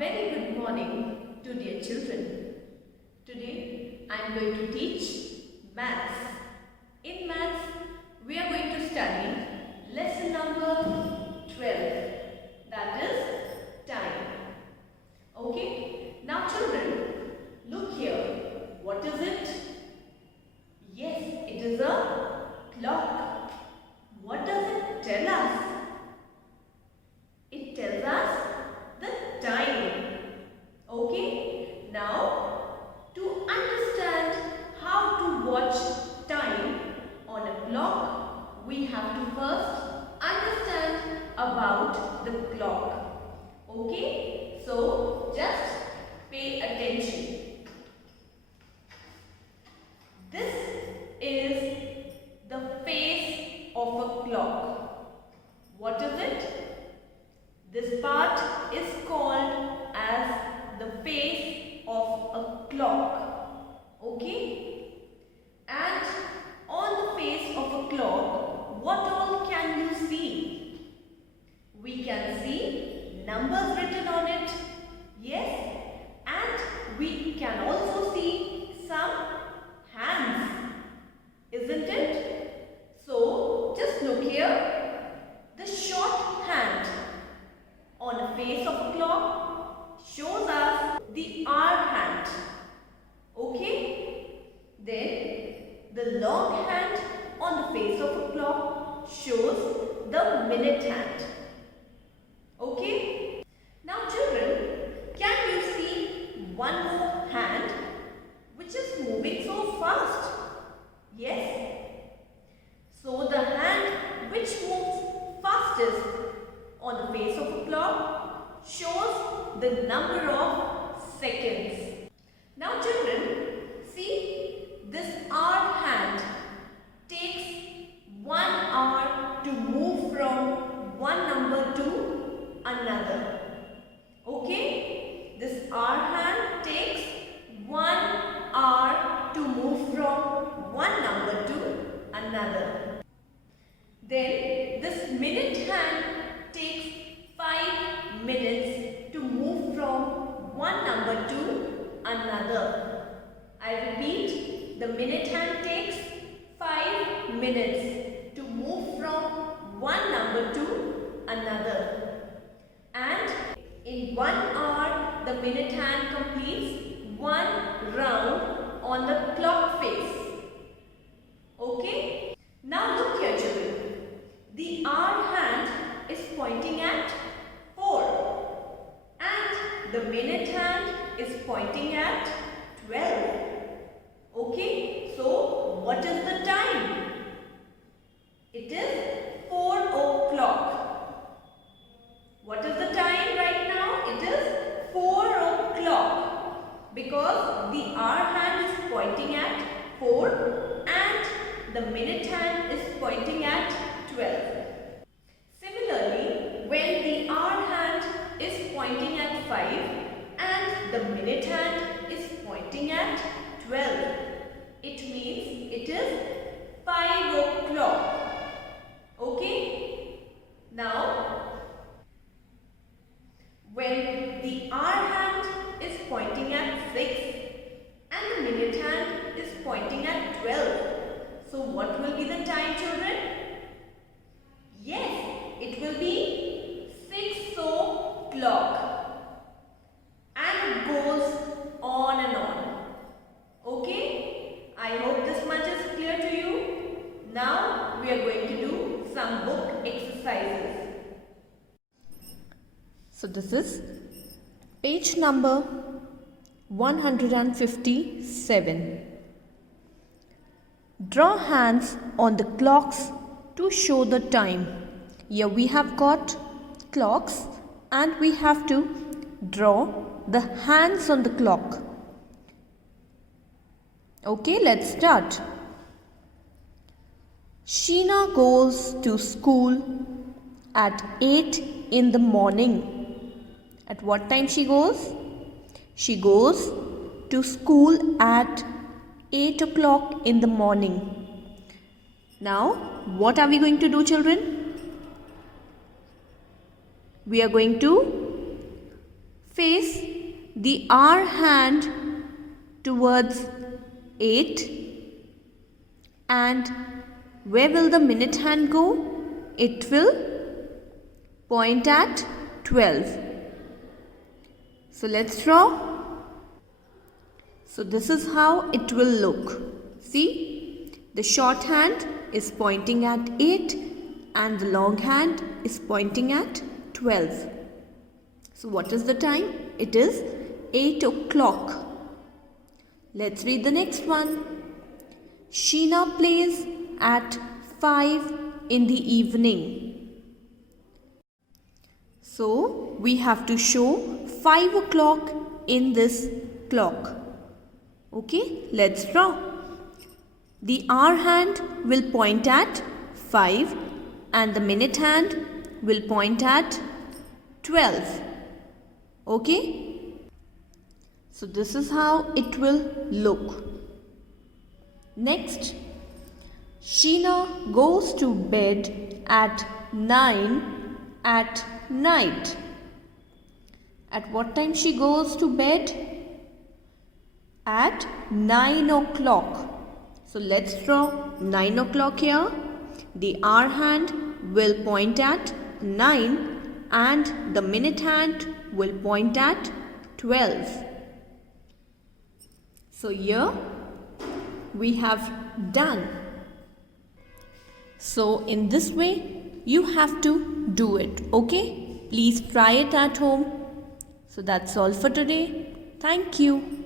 very good morning to dear children. Today I am going to teach maths. In maths we are going to study lesson number 12, that is time. Okay, now children, look here. What is it? Yes, it is a clock. What does it tell us? It tells us the time. Okay, now to understand how to watch time on a clock, we have to first understand about the clock. Okay, so just pay attention. This is the face of a clock. What is it? This part is called as the face of a clock. Okay? And on the face of a clock, what all can you see? We can see numbers written on it. Yes? And we can also see some hands. Isn't it? So, just look here. The short hand on the face of a clock shows us the hour hand. Okay? Then the long hand on the face of a clock shows the minute hand. Okay? Now children, can you see one more hand which is moving so fast? Yes? So the hand which moves fastest on the face of a clock shows the number of seconds. Now children, see, this hour hand takes 1 hour to move from one number to another. Okay? This hour hand takes 1 hour to move from one number to another. Then this minute hand takes 5 minutes to move from one number to another. I repeat, the minute hand takes 5 minutes to move from one number to another. And in 1 hour, the minute hand completes 1 round on the clock face. Okay? Now look here children. The hour hand is pointing at 4 and the minute hand is pointing at 12. Okay, so what is the time? It is 4 o'clock. What is the time right now? It is 4 o'clock because the hour hand is pointing at 4 and the minute hand is pointing at 12. Similarly, when the hour hand is pointing at 5 and the minute hand is pointing at 12, it means it is 5 o'clock. Okay? Now, when the hour hand is pointing at 6 and the minute hand is pointing at 12, so what will be the time, children? Yes, it will be 6 o'clock and it goes on and on. Okay, I hope this much is clear to you. Now we are going to do some book exercises. So this is page number 157. Draw hands on the clocks to show the time. Here we have got clocks and we have to draw the hands on the clock. Okay, let's start. Sheena goes to school at 8 in the morning. At what time she goes? She goes to school at 8 o'clock in the morning. Now, what are we going to do, children? We are going to face the hour hand towards 8, and where will the minute hand go? It will point at 12. So let's draw. So this is how it will look. See, the short hand is pointing at 8 and the long hand is pointing at 12. So what is the time? It is 8 o'clock. Let's read the next one. Sheena plays at 5 in the evening. So we have to show 5 o'clock in this clock. Okay, let's draw. The hour hand will point at 5 and the minute hand will point at 12. Okay, so this is how it will look. Next, Sheena goes to bed at 9 at night. At what time she goes to bed? At 9 o'clock. So let's draw 9 o'clock here. The hour hand will point at 9 and the minute hand will point at 12. So here we have done. So in this way you have to do it. Okay, please try it at home. So that's all for today. Thank you.